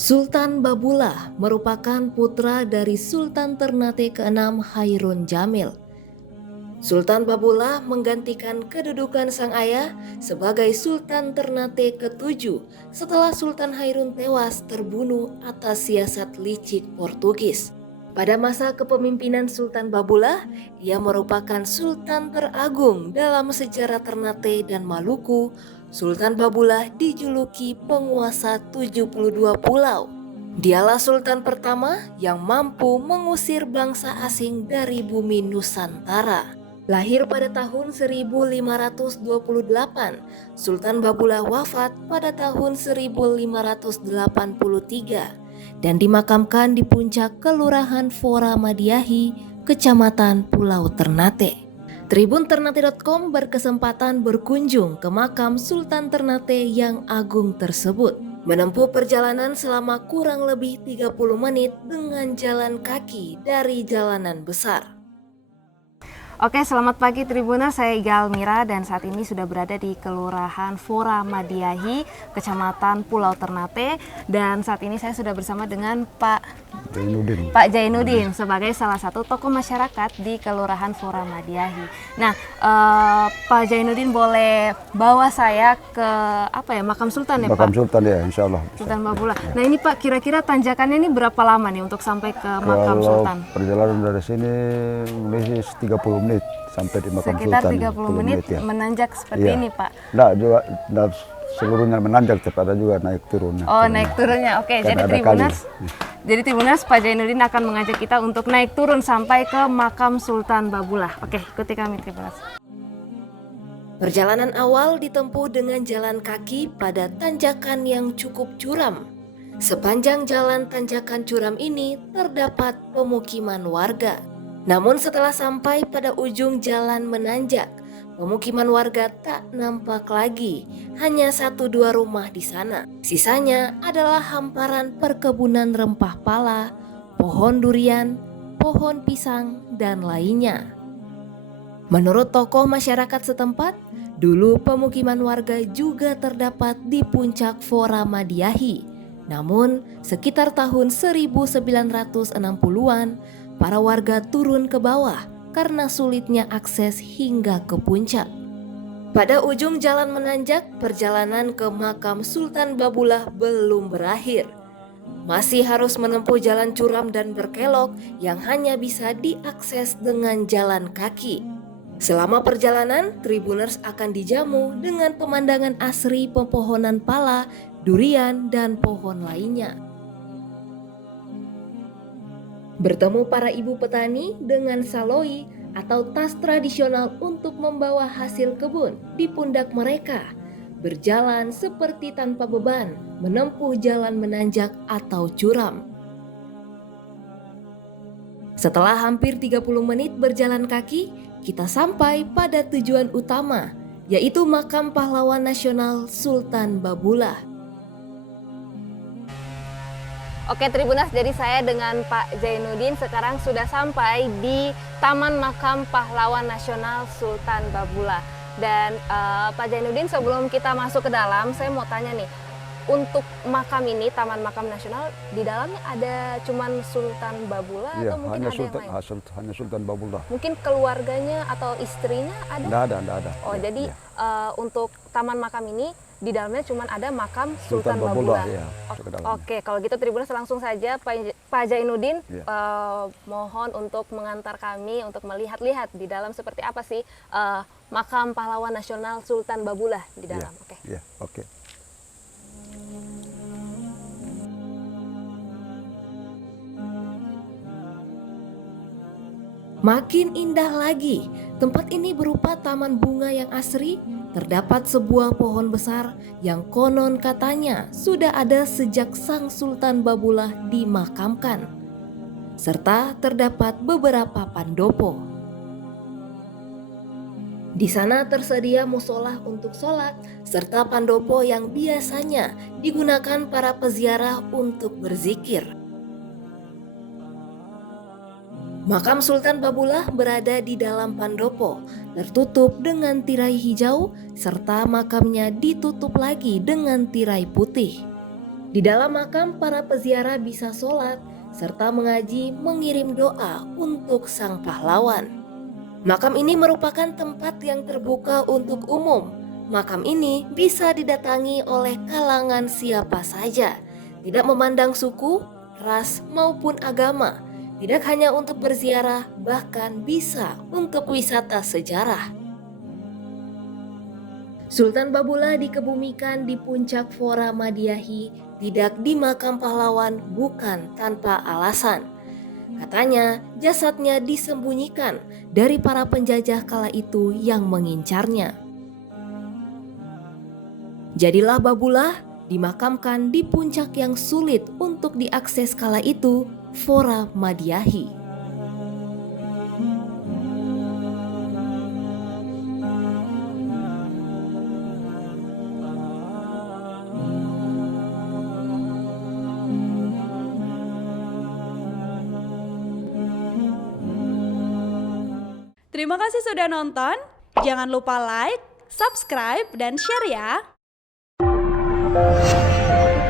Sultan Babulah merupakan putra dari Sultan Ternate ke-6 Hairun Jamil. Sultan Babulah menggantikan kedudukan sang ayah sebagai Sultan Ternate ke-7 setelah Sultan Hairun tewas terbunuh atas siasat licik Portugis. Pada masa kepemimpinan Sultan Babulah, ia merupakan Sultan teragung dalam sejarah Ternate dan Maluku. Sultan Babulah dijuluki penguasa 72 pulau. Dialah Sultan pertama yang mampu mengusir bangsa asing dari bumi Nusantara. Lahir pada tahun 1528, Sultan Babulah wafat pada tahun 1583 dan dimakamkan di puncak Kelurahan Fora Madiahi, Kecamatan Pulau Ternate. Tribun Ternate.com berkesempatan berkunjung ke makam Sultan Ternate yang agung tersebut. Menempuh perjalanan selama kurang lebih 30 menit dengan jalan kaki dari jalanan besar. Oke, selamat pagi Tribuners, saya Iga Almira dan saat ini sudah berada di Kelurahan Fora Madiahi, Kecamatan Pulau Ternate, dan saat ini saya sudah bersama dengan Pak Jainuddin sebagai salah satu tokoh masyarakat di Kelurahan Fora Madiahi. Nah, Pak Jainuddin boleh bawa saya ke makam Sultan ya, Pak? Makam Sultan ya, insya Allah. Sultan Babulah. Nah ini Pak, kira-kira tanjakannya ini berapa lama nih untuk sampai ke makam Sultan? Perjalanan dari sini mungkin 30 menit sampai di makam Sekitar Sultan. Sekitar 30 menit ya. Menanjak seperti ini Pak? Nggak, juga seluruhnya menanjak, tapi ada juga naik turun. Oh, naik turunnya, oke. Jadi Tribuners, Pak Jainuddin akan mengajak kita untuk naik turun sampai ke makam Sultan Babulah. Oke, ikuti kami Tribuners. Perjalanan awal ditempuh dengan jalan kaki pada tanjakan yang cukup curam. Sepanjang jalan tanjakan curam ini terdapat pemukiman warga. Namun setelah sampai pada ujung jalan menanjak, pemukiman warga tak nampak lagi, hanya 1-2 rumah di sana. Sisanya adalah hamparan perkebunan rempah pala, pohon durian, pohon pisang, dan lainnya. Menurut tokoh masyarakat setempat, dulu pemukiman warga juga terdapat di puncak Fora Madiahi. Namun, sekitar tahun 1960-an, para warga turun ke bawah karena sulitnya akses hingga ke puncak. Pada ujung jalan menanjak, perjalanan ke makam Sultan Babulah belum berakhir. Masih harus menempuh jalan curam dan berkelok yang hanya bisa diakses dengan jalan kaki. Selama perjalanan, Tribuners akan dijamu dengan pemandangan asri pepohonan pala, durian, dan pohon lainnya. Bertemu para ibu petani dengan saloi atau tas tradisional untuk membawa hasil kebun di pundak mereka, berjalan seperti tanpa beban menempuh jalan menanjak atau curam. Setelah hampir 30 menit berjalan kaki, kita sampai pada tujuan utama, yaitu makam pahlawan nasional Sultan Babulah. Oke Tribuners, jadi saya dengan Pak Jainuddin sekarang sudah sampai di Taman Makam Pahlawan Nasional Sultan Babulah. Dan Pak Jainuddin, sebelum kita masuk ke dalam, saya mau tanya nih, untuk makam ini, Taman Makam Nasional, di dalamnya ada cuman Sultan Babulah atau mungkin ada yang lain? Hanya Sultan Babulah. Mungkin keluarganya atau istrinya ada? Nggak ada. Oh, ya, jadi ya. Untuk taman makam ini, di dalamnya cuma ada makam Sultan Babulah. Ya, Oke, kalau gitu Tribuners langsung saja Pak Jainuddin ya. mohon untuk mengantar kami untuk melihat-lihat di dalam seperti apa sih makam pahlawan nasional Sultan Babulah di dalam. Ya, Oke. ya, oke. Makin indah lagi, tempat ini berupa taman bunga yang asri. Terdapat sebuah pohon besar yang konon katanya sudah ada sejak Sang Sultan Babulah dimakamkan. Serta terdapat beberapa pandopo. Di sana tersedia musola untuk sholat, serta pandopo yang biasanya digunakan para peziarah untuk berzikir. Makam Sultan Babulah berada di dalam pandopo, tertutup dengan tirai hijau, serta makamnya ditutup lagi dengan tirai putih. Di dalam makam, para peziarah bisa sholat serta mengaji, mengirim doa untuk sang pahlawan. Makam ini merupakan tempat yang terbuka untuk umum. Makam ini bisa didatangi oleh kalangan siapa saja, tidak memandang suku, ras maupun agama. Tidak hanya untuk berziarah, bahkan bisa untuk wisata sejarah. Sultan Babulah dikebumikan di puncak Fora Madiahi, tidak di makam pahlawan, bukan tanpa alasan. Katanya jasadnya disembunyikan dari para penjajah kala itu yang mengincarnya. Jadilah Babulah dimakamkan di puncak yang sulit untuk diakses kala itu, Fora Madiahi. Terima kasih sudah nonton. Jangan lupa like, subscribe, dan share ya.